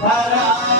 Om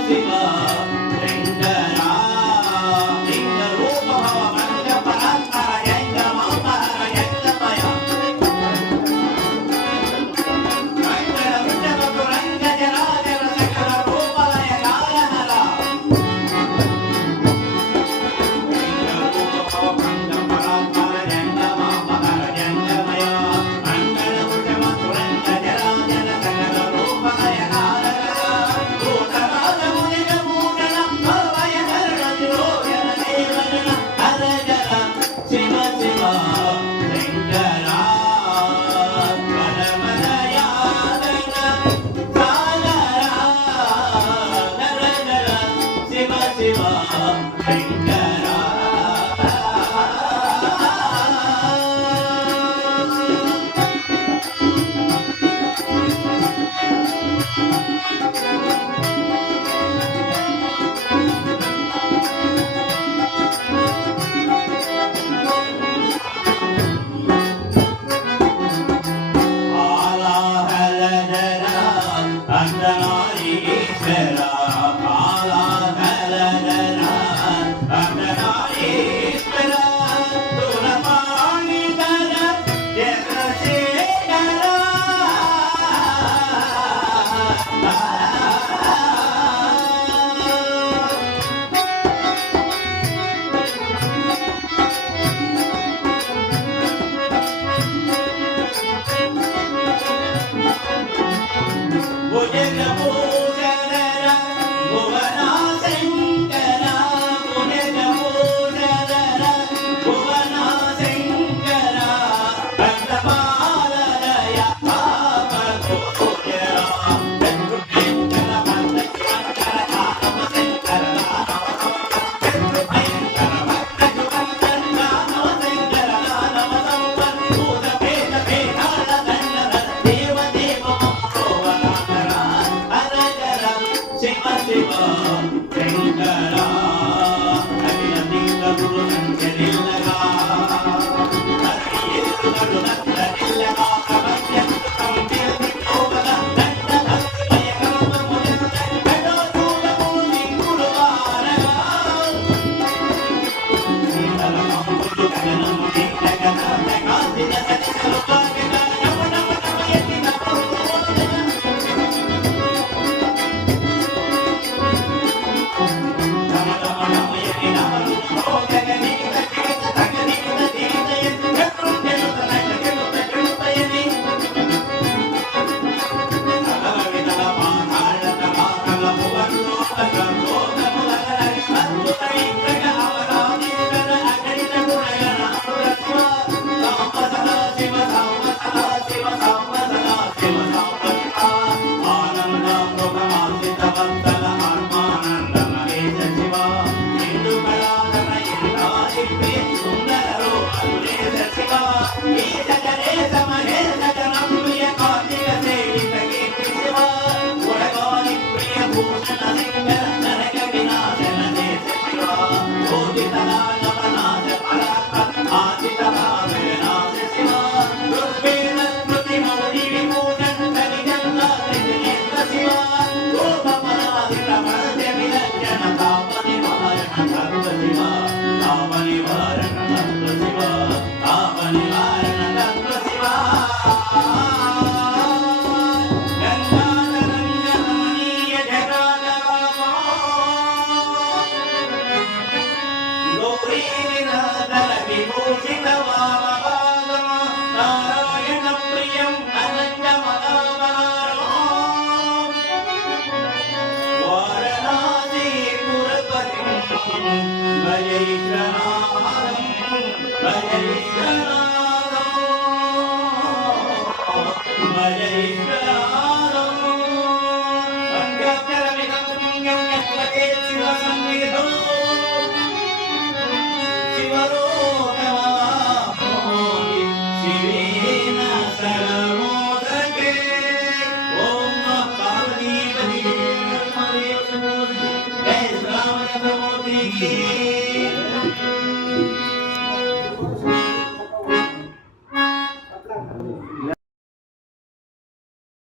Fatima. Thank you. Hare